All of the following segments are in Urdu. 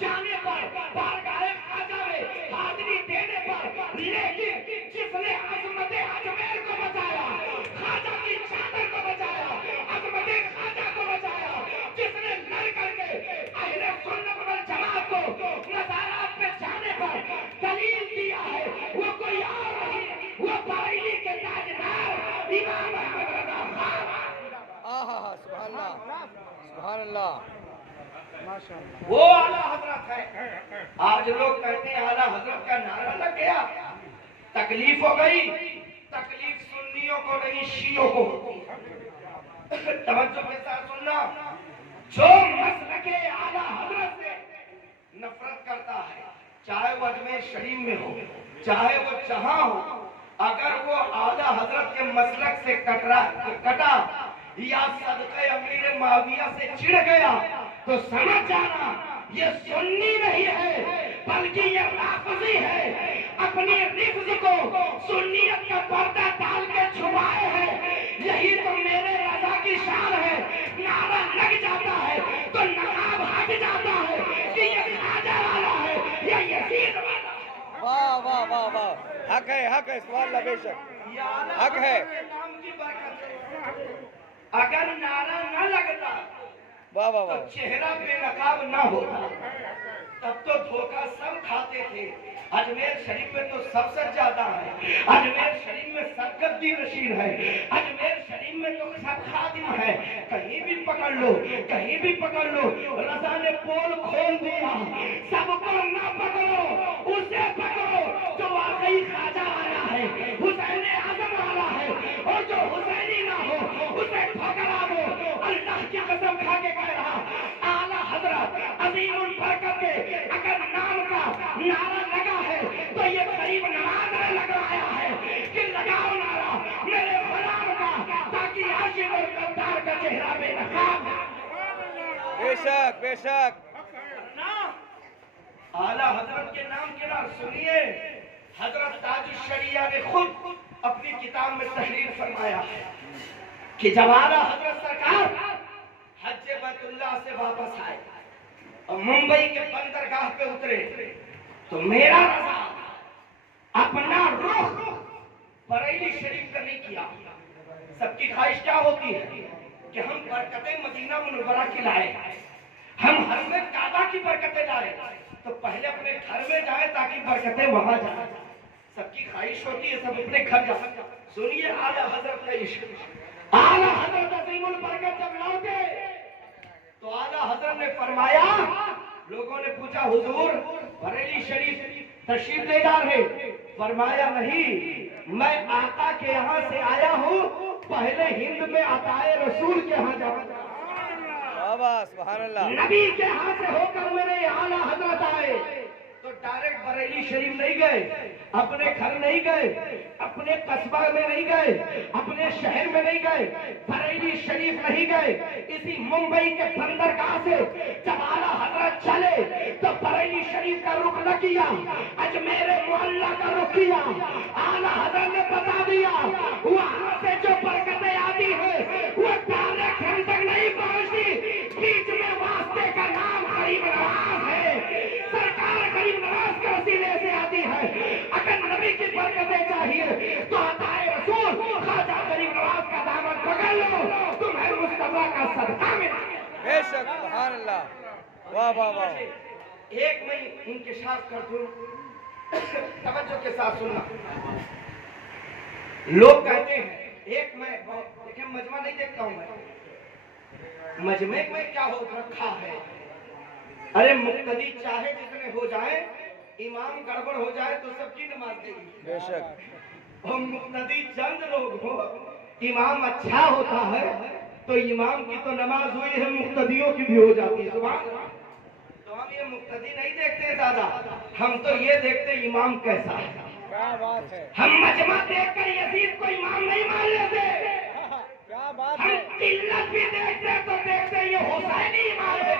جانے پر بارگاہ خواجہ میں حاضری دینے پر، لیکن جس نے عظمت اجمیر کو بچایا، خواجہ کی چادر کو بچایا، عظمت خواجہ کو بچایا، جس نے لڑ کر کے اہل سنت والجماعت کو مزارات پہ جانے پر دلیل دیا ہے، وہ کوئی اور نہیں، وہ بریلی کے تاجدار امام احمد رضا خان۔ سبحان اللہ، سبحان اللہ، وہ اعلیٰ حضرت ہے۔ آج لوگ کہتے ہیں اعلیٰ حضرت کا نعرہ لگ گیا، تکلیف ہو گئی۔ تکلیف سنیوں کو نہیں، شیعوں کو ہوتی ہے۔ توجہ کے ساتھ سننا، جو مسلک اعلیٰ حضرت سے نفرت کرتا ہے، چاہے وہ اجمیر شریف میں ہو، چاہے وہ جہاں ہو، اگر وہ اعلیٰ حضرت کے مسلک سے کٹا یا صدقہ امیر معاویہ سے چڑ گیا تو سمجھ جانا یہ سنی نہیں ہے بلکہ یہ رافضی ہے۔ اپنی رفض کو سنیت کا پردہ ڈال کے چھپائے ہیں۔ یہی تو میرے رضا کی شان ہے، نعرہ لگ جاتا ہے تو نقاب ہٹ جاتا ہے کہ یہ خواجہ والا ہے، یہ یزید والا ہے۔ واہ واہ واہ واہ، حق ہے سبحان اللہ، بے شک حق ہے۔ نام کی برکت ہے۔ اگر نعرہ نہ لگتا واہ واہ تو واہ، چہرہ بے نقاب نہ ہوتا، تب تو دھوکہ سب کھاتے تھے۔ اجمیر شریف میں تو سب سے زیادہ ہے، اجمیر شریف میں سب گدی نشین ہے، اجمیر شریف میں تو سب خادم ہے۔ کہیں بھی پکڑ لو، کہیں بھی پکڑ لو، رضا نے پول کھول دیا۔ سب کو نہ پکڑو، اسے پکڑو جو واقعی خواجہ والا ہے، حسین اعظم والا ہے، اور جو حسینی نہ ہو اسے پکڑا دو۔ اللہ کی قسم کھا کے کہہ رہا، اعلیٰ حضرت عظیم البرکت کے اگر نام کا نعرہ لگا ہے تو یہ قریب نماز نے لگوایا ہے کہ لگاؤ نعرہ میرے غلام کا، تاکہ عاشق اور غدار کا چہرہ بے نقاب ہے۔ بے شک بے شک۔ اعلیٰ حضرت کے نام کے نام سنیے، حضرت تاج الشریعہ نے خود اپنی کتاب میں تحریر فرمایا ہے کہ جب اعلیٰ حضرت سرکار حج بیت اللہ سے واپس آئے اور ممبئی کے بندرگاہ پہ اترے تو میرا رضا اپنا رخ بریلی شریف کا نہیں کیا۔ سب کی خواہش کیا ہوتی ہے کہ ہم برکتیں مدینہ منورہ کی لائیں، ہم حرم کعبہ کی برکتیں لائیں، تو پہلے اپنے گھر میں جائیں تاکہ برکتیں وہاں جائیں۔ سب کی خواہش ہوتی ہے سب اپنے گھر جائیں۔ سنیے اعلیٰ حضرت کا عشق۔ اعلیٰ حضرت عظیم البرکت جب لوٹے تو اعلیٰ حضرت نے فرمایا، لوگوں نے پوچھا حضور بریلی شریف تشریف لے جا رہے؟ فرمایا نہیں، میں آقا کے یہاں سے آیا ہوں، پہلے ہند میں عطائے رسول کے یہاں جاؤں گا۔ سبحان اللہ، نبی کے ہاں سے ہو کر میرے اعلیٰ حضرت آئے تو ڈائریکٹ بریلی شریف نہیں گئے، اپنے گھر نہیں گئے، اپنے قصبہ میں نہیں گئے، اپنے شہر میں نہیں گئے، بریلی شریف نہیں گئے۔ اسی ممبئی کے بندرگاہ سے جب اعلیٰ حضرت چلے تو بریلی شریف کا رخ نہ کیا، اجمیر معلیٰ کا رخ کیا۔ اعلیٰ حضرت نے بتا دیا وہاں سے جو برکتیں آتی ہیں وہ ڈائریکٹ ہم تک نہیں پہنچتی، بیچ میں واسطے کا نام غریب نواز ہے، سرکار غریب نواز کے وسیلے سے آتی ہے۔ اگر نبی کی برکتیں چاہیے تو عطائے رسول خواجہ غریب نواز کا دامن پکڑ لو، تمہیں مصطفیٰ کا صدقہ ملے گا۔ بے شک سبحان اللہ، واہ واہ واہ۔ ایک میں انکشاف کر دوں، توجہ کے ساتھ سننا۔ لوگ کہتے ہیں، ایک میں دیکھیں مجمع نہیں دیکھتا ہوں، میں مجمع میں کیا ہو رکھا ہے؟ ارے مقتدی چاہے جتنے ہو جائیں، امام گڑبڑ ہو جائے تو سب کی نماز دے گی۔ بے شک، اور مقتدی چند لوگ ہو، امام اچھا ہوتا ہے تو امام کی تو نماز ہوئی ہے، مقتدیوں کی بھی ہو جاتی ہے۔ سبحان اللہ۔ تو ہم یہ مقتدی نہیں دیکھتے زیادہ، ہم تو یہ دیکھتے امام کیسا ہے۔ کیا بات ہے، ہم مجمع دیکھ کر یزید کو امام نہیں مان لیتے، کیا بات ہم ہے، قلت بھی دیکھتے تو دیکھتے یہ حسینی امام ہے۔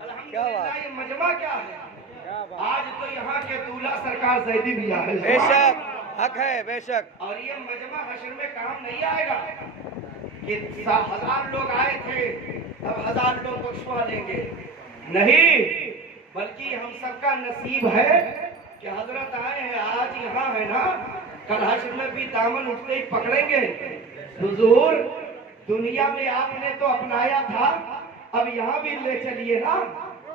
الحمدللہ یہ مجمع کیا ہے؟ کیا بات، آج تو یہاں کے دولہ سرکار زیدی بھی آئے۔ بے شک حق ہے، بے شک، اور یہ مجمع حشر میں کام نہیں آئے گا کہ 1000 لوگ آئے تھے اب 1000 لوگ بخشوا لیں گے۔ نہیں بلکہ ہم سب کا نصیب ہے کہ حضرت آئے ہیں، آج یہاں ہے نا، کل حشر میں بھی دامن اٹھتے ہی پکڑیں گے۔ حضور دنیا میں آپ نے تو اپنایا تھا، اب یہاں بھی لے چلیے نا،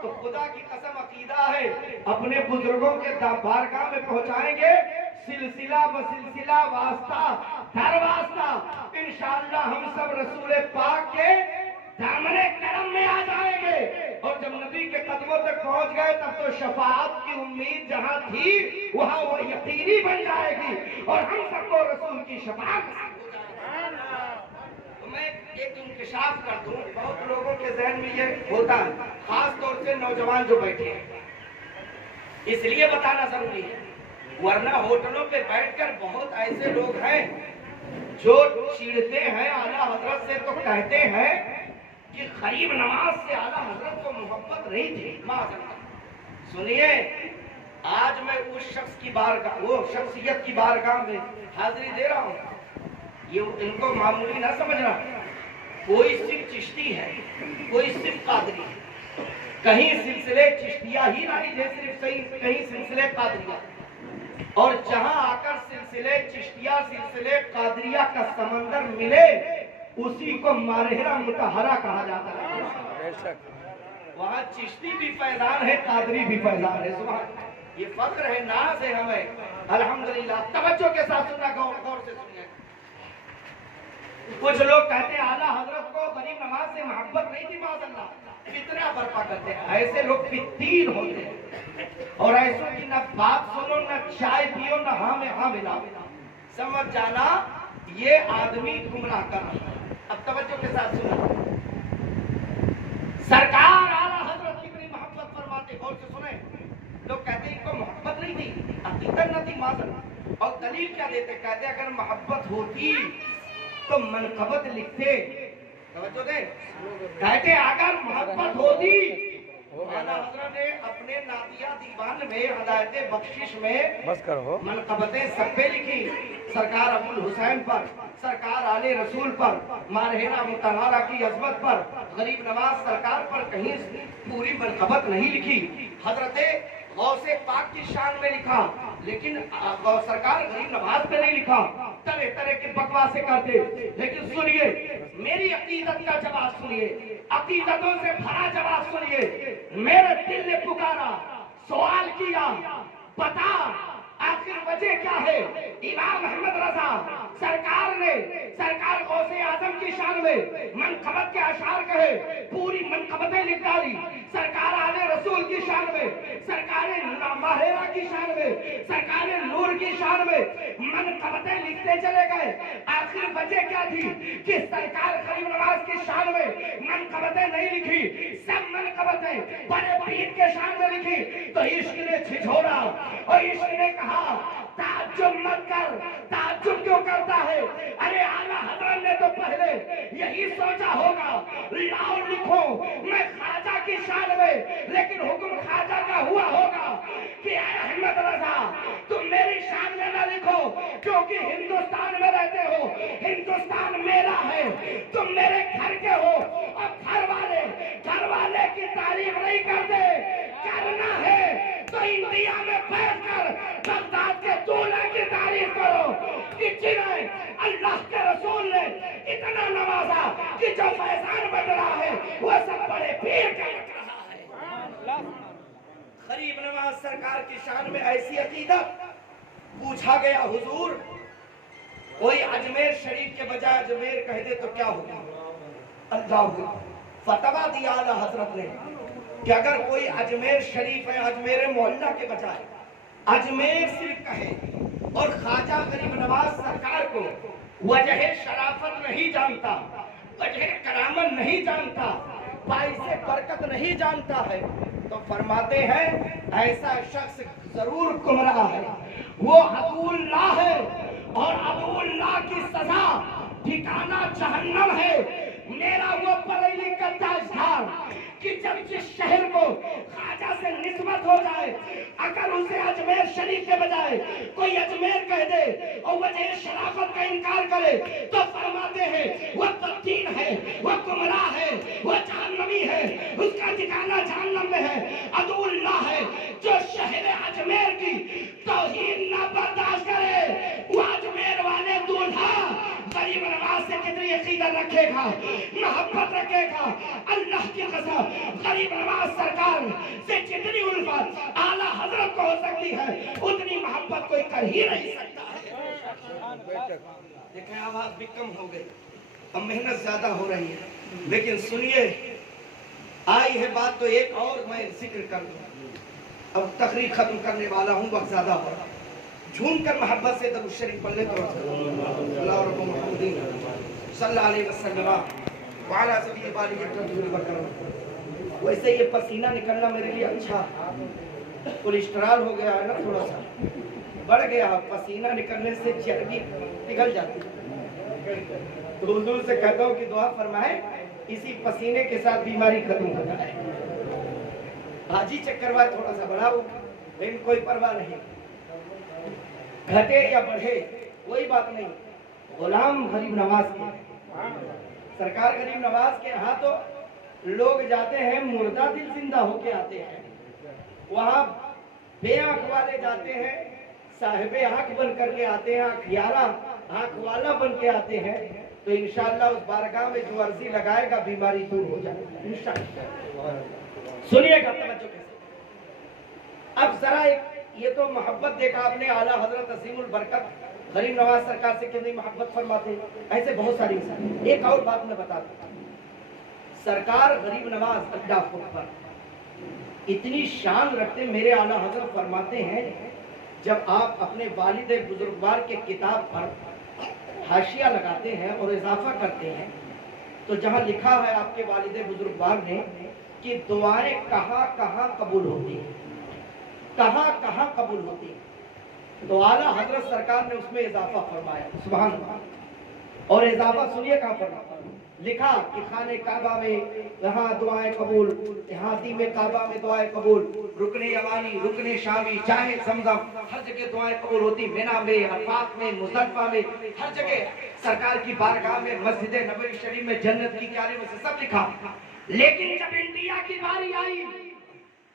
تو خدا کی قسم عقیدہ ہے اپنے بزرگوں کے بارگاہ میں پہنچائیں گے، سلسلہ بسلسلہ واسطہ در واسطہ، انشاءاللہ ہم سب رسول پاک کے دامن کرم میں آ جائیں گے، اور جب نبی کے قدموں تک پہنچ گئے تب تو شفاعت کی امید جہاں تھی وہاں وہ یقینی بن جائے گی، اور ہم سب کو رسول کی شفاعت ہو جائے گی۔ تو میں ایک انکشاف کر دوں، بہت لوگوں کے ذہن میں یہ ہوتا ہے، خاص طور سے نوجوان جو بیٹھے ہیں، اس لیے بتانا ضروری ہے، ورنہ ہوٹلوں پہ بیٹھ کر بہت ایسے لوگ ہیں جو چیڑتے ہیں اعلیٰ حضرت سے، تو کہتے ہیں کہ غریب نواز سے اعلیٰ حضرت کو محبت نہیں تھی۔ سنیے، آج میں اس شخص کی بارگاہ، وہ شخصیت کی بارگاہ میں حاضری دے رہا ہوں، یہ ان کو معمولی نہ سمجھنا، کوئی صرف چشتی ہے، کوئی صرف قادری ہے، کہیں سلسلے چشتیہ ہی نہیں ہے، صرف کہیں سلسلے قادریہ، اور جہاں آ کر سلسلے چشتیہ سلسلے قادریہ کا سمندر ملے اسی کو مارہرہ متحرہ کہا جاتا ہے۔ وہاں چشتی بھی فیضان ہے، قادری بھی فیضان ہے، سبحان، یہ فخر ہے، ناز ہے ہمیں، الحمدللہ۔ توجہ کے ساتھ سننا، غور سے سنیے۔ کچھ لوگ کہتے ہیں اعلیٰ حضرت کو غریب نواز سے محبت نہیں تھی، معاذ اللہ، فتنہ برپا کرتے ہیں، ایسے لوگ فتیر ہوتے ہیں، اور ایسوں کی نہ بات سنو، نہ چائے پیو، نہ ہاں میں ہاں ملا، سمجھ جانا یہ آدمی گمراہ کر رہا ہے۔ اب توجہ کے ساتھ سنو، سرکار اعلیٰ حضرت کتنی محبت فرماتے، غور سے سنیں۔ لوگ کہتے ہیں ان کو محبت نہیں تھی، حقیقت نہ تھی، معاذ اللہ، اور دلیل کیا دیتے، کہتے اگر محبت ہوتی تو منقبت لکھتے، توجہ دیں، کہتے اگر محبت ہوتی، اعلیٰ حضرت نے اپنے نادیہ دیوان میں ہدایت بخشش میں منقبتیں سب پہ لکھی، سرکار ابو الحسین پر، سرکار آل رسول پر، مارہرہ متحرہ کی عظمت پر، غریب نواز سرکار پر کہیں پوری منقبت نہیں لکھی، حضرت غوث پاک کی شان میں لکھا، لیکن سرکار غریب نواز پہ نہیں لکھا، طرح طرح کے بکواسے کرتے۔ لیکن سنیے، میری عقیدت کا جواب سنیے، عقیدتوں سے بھرا جواب سنیے، میرے دل نے پکارا، سوال کیا، بتا آخر وجہ کیا ہے؟ امام احمد رضا سرکار نے سرکار غوث اعظم کی شان میں منقبت کے اشعار کہے، پوری منقبتیں لکھ ڈالی، سرکار آل رسول کی شان میں، سرکار ماہرہ کی شان میں، سرکار نور کی شان میں منقبتیں لکھتے چلے گئے۔ آخر وجہ کیا تھی کہ سرکار غریب نواز کی شان میں منقبتیں نہیں لکھی، سب منقبتیں بڑے پیر کے شان میں لکھی، تو عشق نے چھچھوڑا اور عشق نے کہا تعجب مت کر، تعجب کیوں کرتا ہے؟ ارے اعلیٰ حضرت نے تو پہلے یہی سوچا ہوگا، لاؤ لکھو میں خواجہ کی شان میں، لیکن حکم خواجہ کا ہوا ہوگا کہ اے احمد رضا تم میری شان میں نہ لکھو، کیونکہ ہندوستان میں رہتے ہو، ہندوستان میرا ہے، تم میرے گھر کے ہو، اور گھر والے کی تعریف نہیں کرتے، کرنا ہے تو انڈیا میں بیٹھ کر بغداد کے دولہے کی تعریف کرو کہ جنہیں اللہ کے رسول نے اتنا نوازا کہ جو فیضان بن رہا ہے وہ سب بڑے پیر کا لگ رہا ہے۔ غریب نواز سرکار کی شان میں ایسی عقیدت، پوچھا گیا حضور کوئی اجمیر شریف کے بجائے اجمیر کہہ دے تو کیا ہوگا؟ اللہ فتویٰ دیا اعلیٰ حضرت نے کہ اگر کوئی اجمیر شریف ہے، اجمیر محلہ کے بجائے اجمیر صرف کہے، اور خواجہ غریب نواز سرکار کو وجہ شرافت نہیں جانتا، وجہ کرامت نہیں جانتا، باعث برکت نہیں جانتا ہے، تو فرماتے ہیں ایسا شخص ضرور گمراہ ہے، وہ عدو اللہ ہے، اور عدو اللہ کی سزا ٹھکانہ جہنم ہے۔ میرا وہ بریلی کا تاجدار کہ جب جس شہر کو خواجہ سے نسبت ہو جائے، اگر اسے اجمیر شریف کے بجائے کوئی اجمیر کہہ دے اور وجہ شرافت کا انکار کرے، تو فرماتے ہیں وہ بددین ہے، وہ گمراہ ہے، وہ جہنمی نہیں ہے اس کا ٹھکانہ جہنم میں ہے. عدو اللہ ہے جو شہر اجمیر کی توہین نہ برداشت کرے. وہ اجمیر والے دولہا غریب نواز سے کتنی عقیدت رکھے گا, محبت رکھے گا. اللہ کی قسم غریب نواز سرکار سے جتنی الفت اعلیٰ حضرت کو ہو سکتی ہے اتنی محبت کوئی کر ہی نہیں سکتا ہے. دیکھیں آواز بھی کم ہو گئی, اب محنت زیادہ ہو رہی ہے, لیکن سنیے آئی ہے بات تو ایک اور میں ذکر کر دوں. اب تقریر ختم کرنے والا ہوں, وقت زیادہ ہو رہا. جھوم کر محبت سے درود شریف پڑھ لیں تو اللہ رب محمد صلی اللہ علیہ وسلم وعلی سبیل بالغ التوفیق والکرم. ویسے یہ پسینہ نکلنا میرے لیے اچھا, کولیسٹرول ہو گیا ہے نا, تھوڑا سا بڑھ گیا. پسینہ نکلنے سے چربی پگھل جاتی ہے. تو حضور سے کہتا ہوں کہ دعا فرمائے اسی پسینے کے ساتھ بیماری ختم ہو جائے. حاجی چکروائے تھوڑا سا بڑھا ہو لیکن کوئی پرواہ نہیں, گھٹے یا بڑھے کوئی بات نہیں. غلام غریب نواز کے, سرکار غریب نواز کے ہاں تو لوگ جاتے ہیں مردہ دل زندہ ہو کے آتے ہیں, وہاں بے آنکھ والے جاتے ہیں صاحب آنکھ بن کر کے آتے ہیں, آنکھیارہ آنکھ والا بن کے آتے ہیں. تو انشاءاللہ اس بارگاہ میں جو عرضی لگائے گا بیماری دور ہو جائے گا انشاءاللہ. سنیے گا توجہ کے ساتھ. اب ذرا یہ تو محبت دیکھا آپ نے, اعلیٰ حضرت عظیم البرکت غریب نواز سرکار سے کتنی محبت فرماتے ہیں, ایسے بہت ساری مثالیں. ایک اور بات میں بتاتا ہوں, سرکار غریب نواز اللہ اکبر اتنی شان رکھتے, میرے اعلیٰ حضرت فرماتے ہیں جب آپ اپنے والد بزرگوار کے کتاب پر حاشیہ لگاتے ہیں اور اضافہ کرتے ہیں تو جہاں لکھا ہے آپ کے والد بزرگوار نے کہ دعائیں کہاں کہاں قبول ہوتی ہیں, کہاں کہاں قبول ہوتی ہیں, تو اعلیٰ حضرت سرکار نے اس میں اضافہ فرمایا. سبحان اللہ. اور اضافہ سنیے کہاں فرمایا, لکھا کہ خانہ کعبہ میں یہاں دعائیں قبول, یہاں دیم کعبہ میں دعائیں قبول, رکن یمانی, رکن شامی, چاہے زمزم, ہر جگہ دعائیں قبول ہوتی. مینا میں, عرفات میں, مزدلفہ میں, ہر جگہ سرکار کی بارگاہ میں, مسجد نبوی شریف میں, جنت کی کیاری میں سے سب لکھا. لیکن جب انڈیا کی باری آئی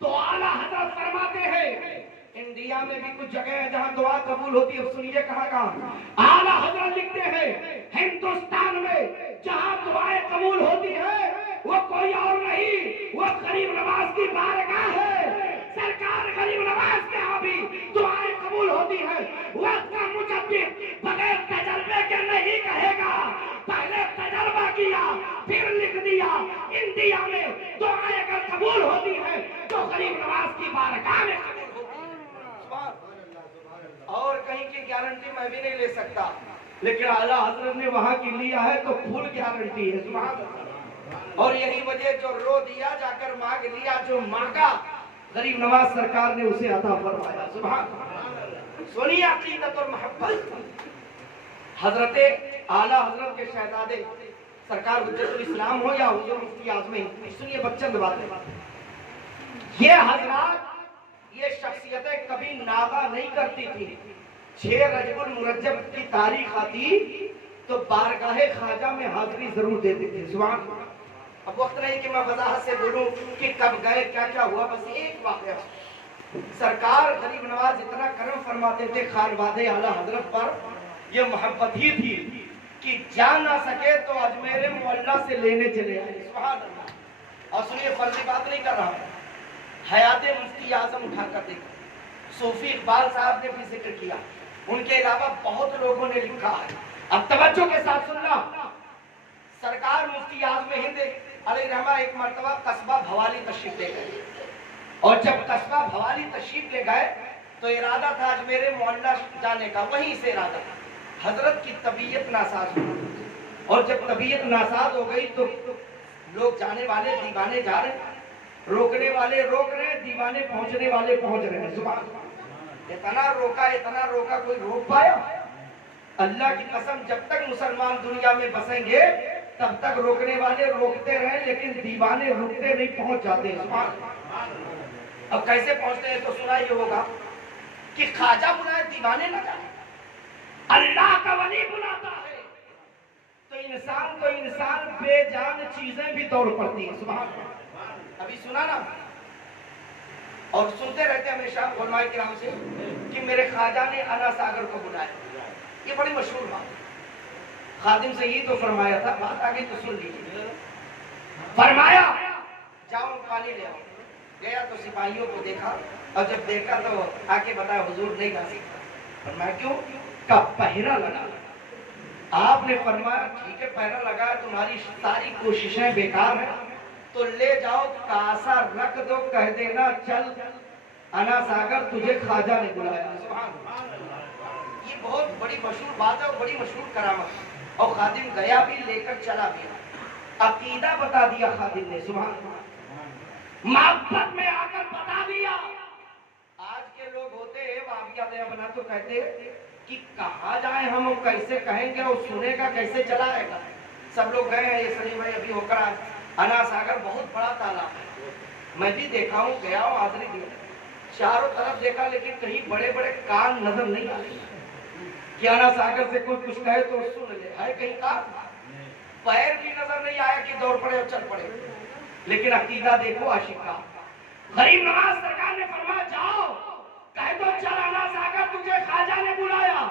تو اعلیٰ حضرت فرماتے ہیں انڈیا میں بھی کچھ جگہ ہے جہاں دعا قبول ہوتی ہے. سنیے کہاں کہاں اعلیٰ حضرت لکھتے ہیں ہندوستان میں جہاں دعائیں قبول ہوتی ہے وہ کوئی اور نہیں, وہ غریب نواز کی بارگاہ ہے. سرکار غریب نواز کے ہاں بھی دعائیں قبول ہوتی ہے. وقت کا مجدد بغیر تجربے کے نہیں کہے گا, پہلے تجربہ کیا پھر لکھ دیا. انڈیا میں دعائیں اگر قبول ہوتی ہے تو غریب نواز کی بارگاہ میں قبول ہوتی ہے. اور کہیں کی گارنٹی میں بھی نہیں لے سکتا, لیکن اعلیٰ حضرت نے وہاں کی لیا ہے تو فل گارنٹی ہے. سبحان اللہ. اور یہی وجہ جو رو دیا جا کر مانگ لیا, جو مانگا غریب نواز سرکار نے اسے عطا فرمایا. سبحان اللہ. سنیے عقیدت اور محبت. حضرت اعلیٰ حضرت کے شہزادے سرکار حجت الاسلام ہو یا حضور مفتی اعظم, سنیے بچند باتیں. یہ حضرات, یہ شخصیتیں کبھی ناغہ نہیں کرتی تھی. 6 رجب المرجب کی تاریخ آتی تو بارگاہ خواجہ میں حاضری ضرور دیتے تھے. سبحان اللہ. اب وقت نہیں کہ میں وضاحت سے بولوں کہ کب گئے, کیا کیا ہوا, بس ایک واقعہ. سرکار غریب نواز اتنا کرم فرماتے تھے خانواد اعلیٰ حضرت پر, یہ محبت ہی تھی کہ جان نہ سکے تو اجمیر معلیٰ سے لینے چلے آئے. سبحان اللہ. اور سنیے, فرضی بات نہیں کر رہا, حیات مفتی اعظم اٹھا کر دیکھا. صوفی اقبال صاحب نے بھی ذکر کیا, ان کے علاوہ بہت لوگوں نے لکھا ہے. اب توجہ کے ساتھ سننا. سرکار مفتی اعظم ہند علیہ رحمہ ایک مرتبہ قصبہ بھوالی تشریف لے گئے, اور جب قصبہ بھوالی تشریف لے گئے تو ارادہ تھا اجمیر معلیٰ جانے کا, وہیں سے ارادہ تھا. حضرت کی طبیعت ناساز ہوئی, اور جب طبیعت ناساز ہو گئی تو لوگ جانے والے دیوانے جا رہے, روکنے والے روک رہے, دیوانے پہنچنے والے پہنچ رہے ہیں. سبحان اللہ. اتنا روکا کوئی روک پایا؟ اللہ کی قسم جب تک مسلمان دنیا میں بسیں گے تب تک روکنے والے روکتے رہیں, لیکن دیوانے رکتے نہیں, پہنچ جاتے ہیں. سبحان اللہ. اب کیسے پہنچتے ہیں تو سنا یہ ہوگا کہ خواجہ بلائے دیوانے نہ جائیں, اللہ کا ولی بلاتا ہے. تو انسان بے جان چیزیں بھی دوڑ پڑتی ہیں. سبحان اللہ. ابھی سنا نا اور سنتے رہتے ہمیشہ علماء کرام سے کہ میرے خواجہ نے انا ساگر کو بلایا. یہ بڑی مشہور بات. خادم سے یہ تو فرمایا تھا, بات آگے تو سن لیجیے. فرمایا جاؤ پانی لے آؤ. گیا تو سپاہیوں کو دیکھا اور جب دیکھا تو آ کے بتایا حضور نہیں لا سکتا. فرمایا کیوں؟ کا پہرا لگا. آپ نے فرمایا ٹھیک ہے پہرا لگا, تمہاری ساری کوششیں بیکار ہیں تو لے جاؤ کاسا رکھ دو, کہہ دینا چل انا ساگر تجھے خواجہ نے بلایا. سبحان اللہ. یہ بہت بڑی مشہور بات ہے اور بڑی مشہور کرامت ہے. اور خادم گیا بھی لے کر چلا بھی, عقیدہ بتا دیا خادم نے. سبحان اللہ. محبت میں آ کر بتا دیا. آج کے لوگ ہوتے ہیں وہابیہ بنا تو کہتے ہیں کہ کہاں جائیں ہم, کیسے کہیں گے اور سنے گا کیسے چلائے گا. سب لوگ گئے ہیں, یہ سنی بھائی ابھی ہو کر آئے. انا ساگر بہت بڑا تالاب ہے, میں بھی دیکھا ہوں, گیا ہوں حاضری دی, چاروں طرف دیکھا لیکن کہیں بڑے بڑے کان نظر نہیں آتے کہ انا ساگر سے کوئی کچھ کہے تو سن لے. ہے کہیں کان؟ پیر بھی نظر نہیں آیا کہ دوڑ پڑے اور چل پڑے. لیکن عقیدہ دیکھو عاشق کا. غریب نواز سرکار نے فرمایا جاؤ کہہ دو چل انا ساگر تجھے خواجہ نے بلایا.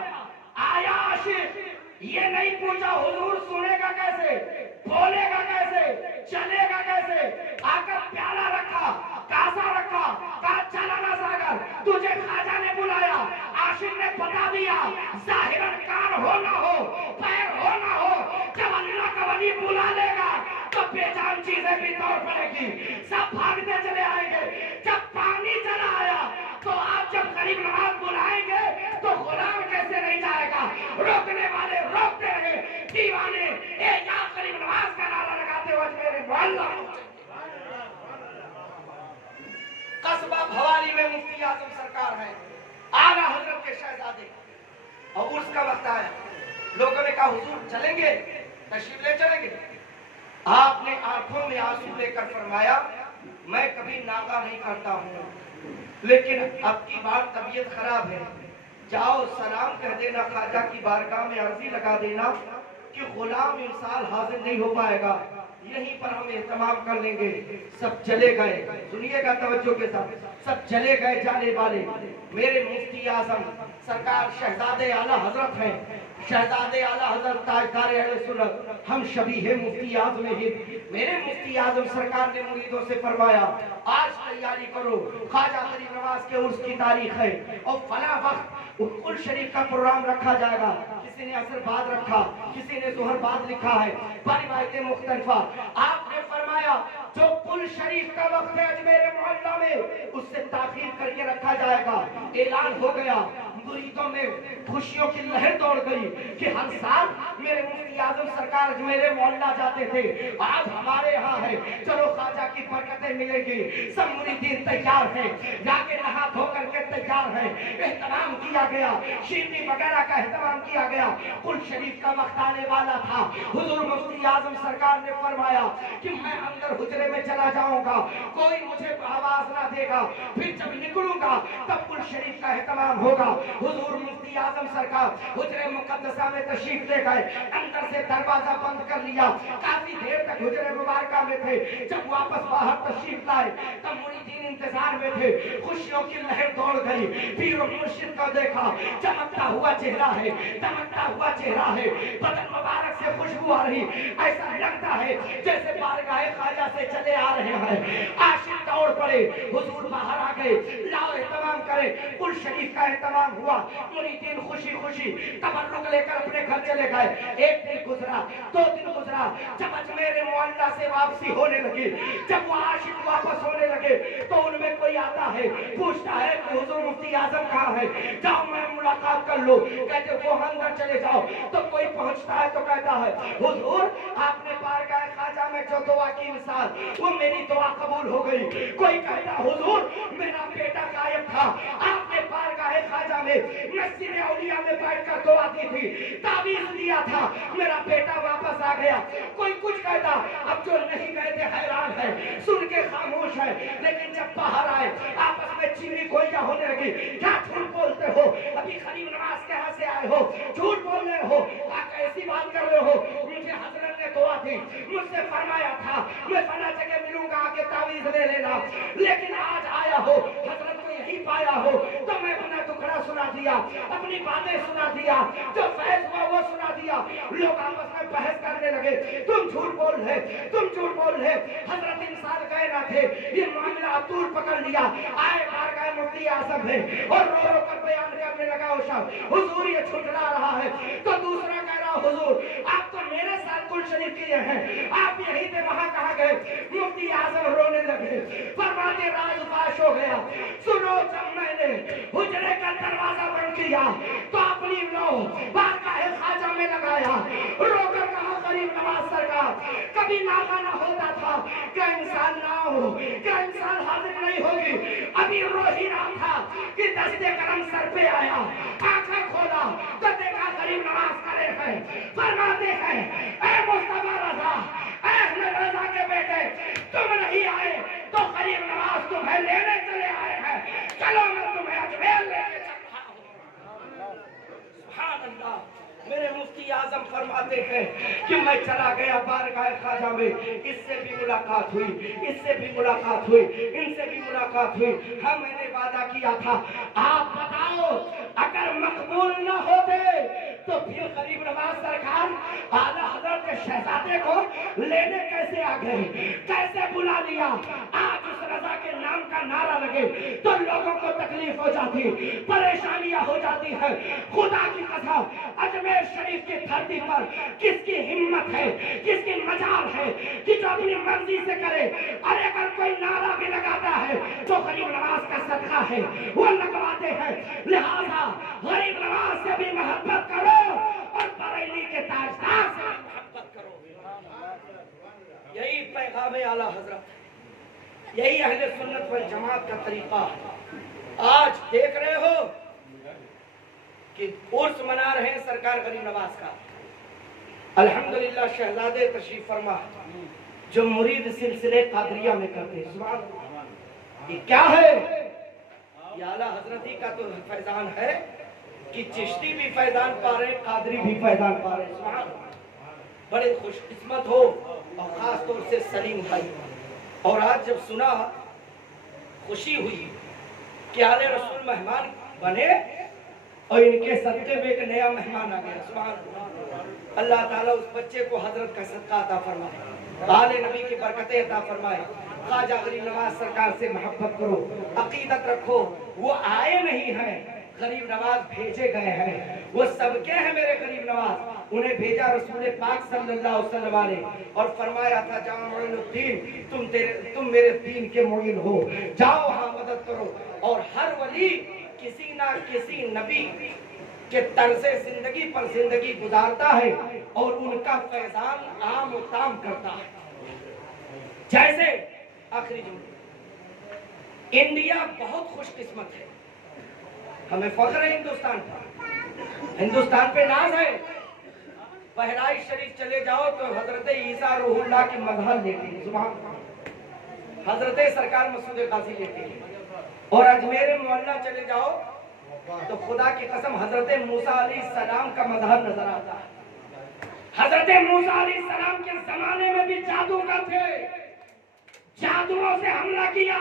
آیا عاشق, یہ نہیں پوچھا حضور سنے گا کیسے, بولے گا کیسے, چلے گا کیسے. آ کر پیالہ رکھا, کاسا رکھا, کہا چل انا ساگر تجھے خواجہ نے بلایا. عاشق نے بتا دیا ظاہراً کان ہو نہ ہو, پیر ہو نہ ہو, جب اللہ کا ولی بلا لے گا تو بے جان چیزیں بھی دوڑ پڑے گی, سب بھاگتے چلے آئیں گے. جب پانی چلا آیا تو آپ جب غریب نواز بلائیں گے تو غلام کیسے نہیں جائے گا. روکنے والے روکتے رہے, دیوانے اے یا غریب نواز کا نعرہ لگاتے ہوئے میرے محلہ. قصبہ بھوانی میں مفتی اعظم سرکار ہیں, آغا حضرت کے شہزادے, اور عرس کا وقت آیا. لوگوں نے کہا حضور چلیں گے, تشریف لے چلیں گے. آپ نے آنکھوں میں آنسو لے کر فرمایا میں کبھی ناغہ نہیں کرتا ہوں لیکن اب کی بار طبیعت خراب ہے, جاؤ سلام کہہ دینا خواجہ کی بارگاہ میں عرضی لگا دینا کہ غلام امسال حاضر نہیں ہو پائے گا, یہیں پر ہم اہتمام کر لیں گے. سب چلے گئے, سنیے گا توجہ کے ساتھ, سب چلے گئے جانے والے. میرے مفتی اعظم سرکار شہزادے اعلیٰ حضرت ہیں, شہزادے اعلیٰ حضرت تاجدار اہل سنت, ہم شبیہ مفتی اعظم ہیں. میرے مفتی اعظم سرکار نے مریدوں سے فرمایا آج تیاری کرو, خواجہ غریب نواز کے عرس کی تاریخ ہے اور فلاں وقت قل شریف کا پروگرام رکھا جائے گا. کسی نے عصر بعد رکھا, کسی نے ظہر بعد لکھا ہے, روایتیں مختلفہ. آپ نے فرمایا جو قل شریف کا وقت ہے اجمیر محلہ میں اس سے تاخیر کر کے رکھا جائے گا. اعلان ہو گیا, مریدوں میں خوشیوں کی لہر دوڑ گئی کہ ہر سال میرے مفتی اعظم سرکار اجمیر محلہ جاتے تھے, آج ہمارے ہاں ہے, چلو خواجہ کی برکتیں ملے گی. سب مریدین تیار ہیں, جا کے نہا دھو کر کے تیار ہیں. اہتمام کیا گیا, شیرنی وغیرہ کا اہتمام کیا گیا. قل شریف کا وقت آنے والا تھا. حضور مفتی اعظم سرکار نے فرمایا کہ میں اندر حجرے میں چلا جاؤں گا, کوئی مجھے آواز نہ دے گا, پھر جب نکلوں گا تب قل شریف کا اہتمام ہوگا. حضور مفتی اعظم سرکار حجرے مقدسہ میں تشریف لے گئے, اندر سے دروازہ بند کر لیا. کافی دیر تک حجرے مبارکہ میں تھے. جب واپس باہر تشریف لائے تب مریدین انتظار میں تھے. خوشیوں کی لہر دوڑ گئی. پیر و مرشد کو دیکھا, چمکتا ہوا چہرہ ہے, دمکتا ہوا چہرہ ہے, بدن مبارک سے خوشبو آ رہی, ایسا لگتا ہے جیسے بارگاہ خواجہ سے چلے آ رہے ہیں. عاشق دوڑ پڑے, حضور باہر آ گئے, لاؤ اہتمام کرے. قل شریف کا اہتمام ہوا, مریدین خوشی خوشی تبرک لے کر اپنے گھر چلے گئے. ایک دن گزرا, دو دن گزرا, جب اجمیر معلّہ سے واپسی ہونے لگی, جب وہ عاشق واپس ہونے لگے تو ان میں کوئی آتا ہے, پوچھتا ہے کہ حضور مفتی اعظم کہاں ہے, جاؤ میں ملاقات کر لو. کہتے وہ اندر چلے جاؤ. تو کوئی پہنچتا ہے تو کہتا ہے حضور آپ نے بارگاہ خواجہ میں جو دعا کی مثال وہ میری دعا قبول ہو گئی. کوئی کہتا حضور میرا بیٹا غائب تھا, آپ نے بارگاہ خواجہ میں مسجد اولیاء میں بیٹھ کر دعا دی تھی, تعویذ دیا تھا, تھا میرا بیٹا واپس آ گیا، کوئی کچھ کہتا، اب جو نہیں گئے تھے حیران ہے، سن کے خاموش ہے، لیکن جب باہر آئے آپس میں چیری گوئیاں ہونے لگی، کیا جھوٹ بولتے ہو، ابھی غریب نواز کہاں سے آئے ہو، جھوٹ بول رہے ہو، آپ ایسی بات کر رہے ہو، مجھے حضرت نے دعا دی، مجھ سے فرمایا تھا میں فلاں جگہ ملوں گا آ کے تعویذ لے لینا، لیکن آج آیا ہو حضرت کو یہی پایا ہو تو میں اپنا ٹکڑا سنا دیا، اپنی باتیں سنا دیا، جو فیض ہوا وہ سنا دیا، لوگ آپس میں بحث کرنے لگے، تم جھوٹ بول رہے، تم جھوٹ بول رہے، حضرت انسان گئے نہ تھے، یہ معاملہ طول پکڑ لیا، آئے بارگاہ مفتی اعظم ہے اور رو رو کر بیان کرنے لگا وہ شخص، حضور یہ جھٹلا رہا ہے، تو دوسرا کہہ رہا حضور آپ تو میرے ساتھ کل شریف کیے ہیں، آپ یہی تھے وہاں کہاں گئے، مفتی اعظم رونے لگے، فرماتے راز فاش ہو گیا، سنو جب میں نے حجرے کا دروازہ بند کیا تو اپنی لو بارگاہ خواجہ میں لگایا، رو کر کہا غریب نواز سرکار کبھی ناگانا ہوتا تھا کہ انسان نہ ہو، کہ انسان حاضر نہیں ہوگی، ابھی رو ہی رہا تھا کہ دست کرم سر پہ آیا، آنکھیں کھولا تو دیکھا غریب نواز کھڑے ہیں، فرماتے ہیں اے مصطفیٰ رضا، اے احمد رضا کے بیٹے تم نہیں آئے تو غریب نواز تمہیں لینے چلے آئے ہیں، چلو میں تمہیں اجمیر لے کے چل رہا ہوں۔ سبحان اللہ، میرے مفتی اعظم فرماتے ہیں کہ میں چلا گیا بارگاہ خواجہ میں، اس سے بھی ملاقات ہوئی، اس سے بھی ملاقات ہوئی، ان سے بھی ملاقات ہوئی، ہاں میں نے وعدہ کیا تھا آپ بتاؤ اگر مقبول نہ ہوتے تو پھر غریب نواز سرکار اعلیٰ حضرت کے شہزادے کو لینے کیسے آ گئے، کیسے بلا لیا، آج اس رضا کے نام کا نعرہ لگے تو لوگوں کو تکلیف ہو جاتی، پریشانیاں ہو جاتی ہے، خدا کی قسم اجمیر شریف کی دھرتی پر کس کی ہمت ہے، کس کی مجال ہے کہ جو اپنی مرضی سے کرے، اور اگر کوئی نعرہ بھی لگاتا ہے تو غریب نواز کا صدقہ ہے وہ لگواتے ہیں، لہذا غریب نواز سے بھی محبت کرو اور بریلی کے تاجدار سے بھی محبت کرو، یہی پیغام اعلیٰ حضرت، یہی اہل سنت والجماعت کا طریقہ ہے۔ آج دیکھ رہے ہو کہ عرس منا رہے ہیں سرکار غریب نواز کا، الحمدللہ شہزادے تشریف فرما جو مرید سلسلے قادریہ میں کرتے ہیں، سبحان اللہ، یہ کیا ہے، یہ اعلیٰ حضرتی کا تو فیضان ہے کہ چشتی بھی فیضان پا رہے، قادری بھی فیضان پا رہے، سبحان اللہ، بڑے خوش قسمت ہو، اور خاص طور سے سلیم بھائی، اور آج جب سنا خوشی ہوئی کہ آل رسول مہمان بنے اور ان کے صدقے میں ایک نیا مہمان آ گیا، سبحان اللہ، اللہ تعالیٰ اس بچے کو حضرت کا صدقہ عطا فرمائے، آل نبی کی برکتیں عطا فرمائے، خواجہ غریب نواز سرکار سے محبت کرو، عقیدت رکھو، وہ آئے نہیں ہیں، غریب نواز بھیجے گئے ہیں، وہ سب کے ہیں میرے غریب نواز، انہیں بھیجا رسول پاک صلی اللہ علیہ وسلم نے، اور فرمایا تھا جاؤ معین الدین، تم میرے دین کے معین ہو، جاؤ وہاں مدد کرو، اور ہر ولی کسی نہ کسی نبی کے طرز زندگی پر زندگی گزارتا ہے اور ان کا فیضان عام و تام کرتا ہے، جیسے آخری جملہ، انڈیا بہت خوش قسمت ہے، ہمیں فخر ہے ہندوستان پر، ہندوستان پہ ناز ہے، بہرائچ شریف چلے جاؤ تو حضرت عیسیٰ روح اللہ کی مظہر لیتے ہیں، سبحان اللہ، حضرت سرکار مسعود غازی لیتے ہیں، اور اجمیر معلیٰ چلے جاؤ تو خدا کی قسم حضرت موسیٰ علیہ السلام کا مظہر نظر آتا ہے، حضرت موسیٰ علیہ السلام کے زمانے میں بھی جادوگر تھے، جادوؤں سے حملہ کیا،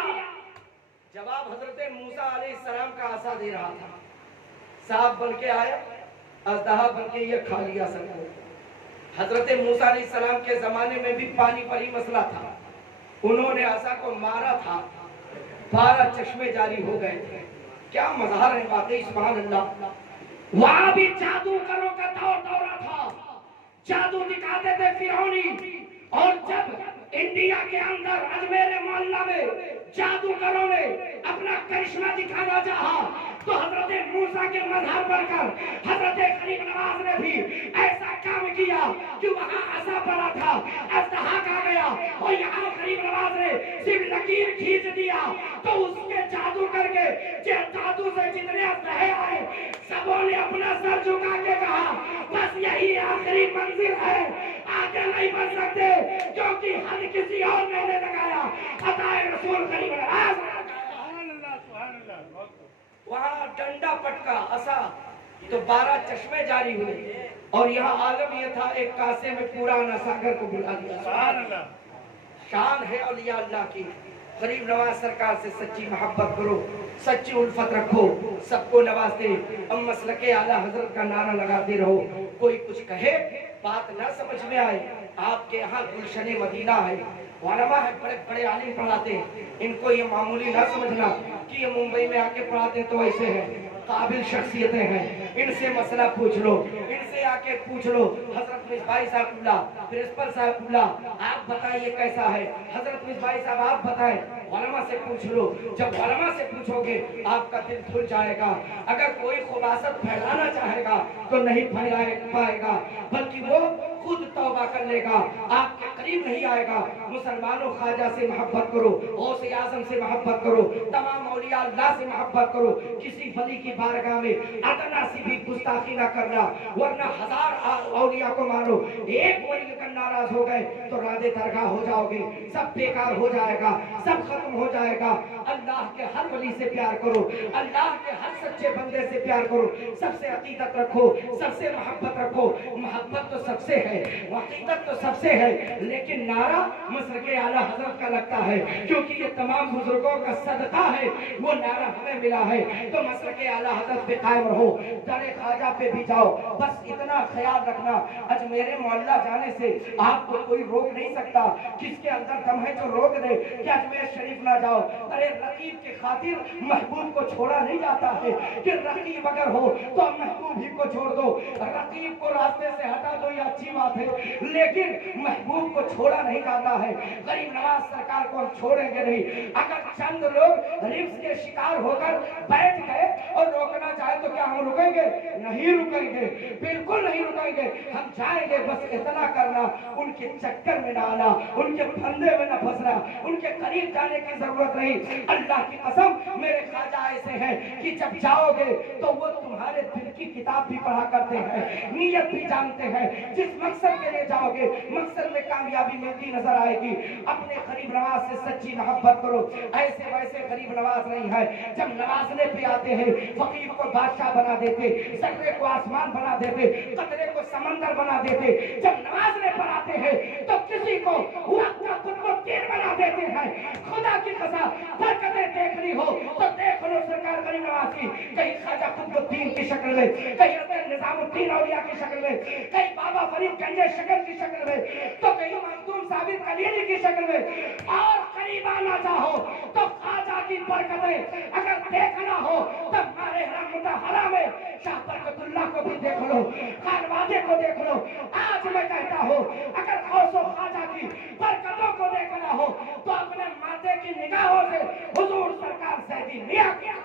جواب حضرت موسیٰ علیہ السلام کا عصا دے رہا تھا، سانپ بن کے آیا، اژدہا بن کے یہ کھا لیا سب کو، حضرت موسیٰ علیہ السلام کے زمانے میں بھی پانی پر ہی مسئلہ تھا، انہوں نے عصا کو مارا تھا، 12 چشمے جاری ہو گئے تھے، کیا مظہر ہے واقعی، سبحان اللہ، وہاں بھی جادوگروں کا دورہ تھا، جادو دکھاتے تھے فرعونی، اور جب انڈیا کے اندر اجمیر معلیٰ میں جادوگروں نے اپنا کرشمہ دکھانا چاہا تو حضرت موسیٰ کے مظہر پر کر حضرت غریب نواز نے بھی ایسا کام کیا کہ وہاں عصا پڑا تھا، اژدہا کھا گیا، اور یہاں غریب نواز نے صرف لکیر کھینچ دیا تو اس کے جادو کر کے جادو سے جتنے اژدہے آئے سبوں نے اپنا سر جھکا کے کہا بس یہی آخری آخری منزل ہے، آگے نہیں بڑھ سکتے کیونکہ حد کسی اور نے نہیں لگایا، عطائے رسول غریب نواز نے لگایا۔ وہاں ڈنڈا پٹکا عصا تو 12 چشمے جاری ہوئے، اور یہاں عالم یہ تھا ایک کاسے میں پورا نساگر کو بلا دیا۔ سبحان اللہ، شان ہے اولیاء اللہ کی۔ غریب نواز سرکار سے سچی محبت کرو، سچی الفت رکھو، سب کو نوازتے، اب مسلک اعلیٰ حضرت کا نعرہ لگاتے رہو۔ کوئی کچھ کہے بات نہ سمجھ میں آئے، آپ کے یہاں گلشن مدینہ ہے، علماء ہے، بڑے بڑے عالم پڑھاتے ہیں، ان کو یہ معمولی نہ سمجھنا کہ یہ ممبئی میں آ کے پڑھاتے تو ایسے ہیں، قابل شخصیتیں ہیں، ان سے مسئلہ پوچھ لو، ان سے آ کے پوچھ لو۔ حضرت مصباحی صاحب اللہ، پرنسپل صاحب اللہ، آپ بتائیے کیسا ہے؟ حضرت مصباحی صاحب آپ بتائیں، علماء سے پوچھ لو۔ جب علماء سے پوچھو گے آپ کا دل کھل جائے گا۔ اگر کوئی خباثت پھیلانا چاہے گا تو نہیں پھیلا پائے گا، بلکہ وہ خود توبہ کر لے گا، آپ کے قریب نہیں آئے گا۔ مسلمانوں، خواجہ سے محبت کرو، غوث اعظم سے محبت کرو، تمام اولیاء اللہ سے محبت کرو، کسی ولی کی بارگاہ میں ادنا سی بھی گستاخی نہ کرنا، ورنہ 1000 اولیاء کو مانو، ایک ولی کا ناراض ہو گئے تو رادے درگاہ ہو جاؤ گے، سب بیکار ہو جائے گا، سب ختم ہو جائے گا۔ اللہ کے ہر ولی سے پیار کرو، اللہ کے ہر سچے بندے سے پیار کرو، سب سے عقیدت رکھو، سب سے محبت رکھو۔ محبت تو سب سے ہے، عقیدت تو سب سے ہے، لیکن نعرہ مسلک اعلیٰ حضرت کا لگتا ہے، کیونکہ یہ تمام بزرگوں کا صدقہ ہے، وہ نعرہ ہمیں ملا ہے۔ تو مسلک اعلیٰ حضرت پہ قائم رہو، در خواجہ پہ بھی جاؤ، بس اتنا خیال رکھنا، آج میرے محلہ جانے سے آپ کو کوئی روک نہیں سکتا۔ کس کے اندر دم ہے جو روک دے کہ اجمیر شریف نہ جاؤ؟ ارے رقیب کی خاطر محبوب کو چھوڑا نہیں جاتا ہے کہ رقیب اگر ہو تو محبوب ہی کو چھوڑ دو۔ رقیب کو راستے سے ہٹا دو یہ اچھی بات ہے، لیکن محبوب کو چھوڑا نہیں جاتا ہے۔ غریب نواز سرکار کو ہم چھوڑیں گے نہیں۔ اگر چند لوگ رفس کے شکار ہو کر بیٹھ گئے اور روکنا چاہے تو کیا ہم رکیں گے؟ نہیں رکیں گے، بالکل نہیں رکیں گے، ہم جائیں گے۔ بس اتنا کرنا، ان کے چکر میں نہ آنا، ان کے پھندے میں نہ پھنسنا، ان کے قریب جانے کی ضرورت نہیں۔ اللہ کی قسم میرے خواجہ ایسے ہیں کہ جب جاؤ گے تو وہ تمہارے دل کی کتاب بھی پڑھا کرتے ہیں، نیت بھی جانتے ہیں، جس مقصد کے لیے جاؤ گے مقصد میں کامیابی ملتی نظر آئے گی۔ اپنے غریب نواز سے سچی محبت کرو، ایسے ویسے غریب نواز نہیں ہے۔ جب نوازنے پہ آتے ہیں فقیر کو بادشاہ بنا دیتے، ذرے کو آسمان بنا دیتے، قطرے کو سمندر بنا دیتے۔ جب نوازنے پر آتے ہیں تو کسی کو وقت کا قطب الدین بنا دیتے ہیں۔ خدا کی قسم برکتیں دیکھنی ہو تو دیکھ لو سرکار غریب نواز کی، کہیں خواجہ قطب الدین کی شکل میں، کہیں نظام الدین اولیاء کی شکل میں، کہیں بابا فرید گنج شکل کی شکل میں، تو کہیں مخدوم ثابت قدیری کی شکل میں، اور قریب آنا چاہو تو خواجہ کی برکتیں اگر دیکھنا ہو تو ہمارے حرم مطہرہ میں شاہ برکت اللہ کو بھی دیکھ لو، خانوادے کو دیکھ لو۔ آج میں کہتا ہوں اگر غوث و خواجہ کی برکتوں کو دیکھنا ہو تو اپنے ماتھے کی نگاہوں سے حضور سرکار سیدی میاں کی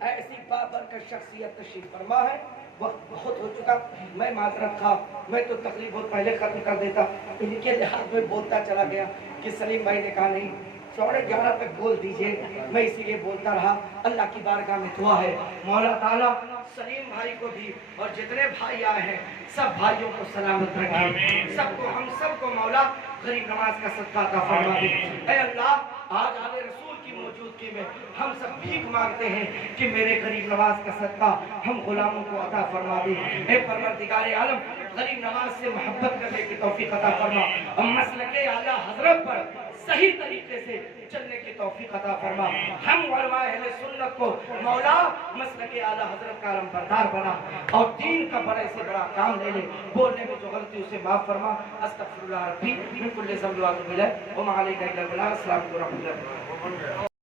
ایسی بابرکت شخصیت تشریف فرما ہے۔ وقت بہت ہو چکا، میں معذرت خواہ، میں تو تقریب بہت پہلے ختم کر دیتا، ان کے لحاظ میں بولتا چلا گیا کہ سلیم بھائی نے کہا نہیں 11:30 تک بول دیجئے، میں اسی لیے بولتا رہا۔ اللہ کی بارگاہ میں دعا ہے مولا تعالیٰ سلیم بھائی کو بھی اور جتنے بھائی آئے ہیں سب بھائیوں کو سلامت رکھے، سب کو ہم سب کو مولا غریب نواز کا صدقہ عطا فرما دے۔ اے اللہ آج آل رسول کی موجودگی میں ہم سب بھیک مانگتے ہیں کہ میرے غریب نواز کا صدقہ ہم غلاموں کو عطا فرما دے۔ اے پروردگار عالم غریب نواز سے محبت کرنے کی توفیق عطا فرما، اور مسلک اعلیٰ حضرت پر صحیح طریقے سے چلنے کی توفیق عطا فرما۔ ہم علماء اہل سنت کو مولا مسلک اعلیٰ حضرت کا علم بردار بنا، اور دین کا بڑے سے بڑا کام لے لے۔ بولنے میں جو غلطی اسے معاف فرما۔ استغفر اللہ ربی من کل ذنب واتوب الیہ وما علینا الا البلاغ۔ السلام علیکم ورحمۃ اللہ۔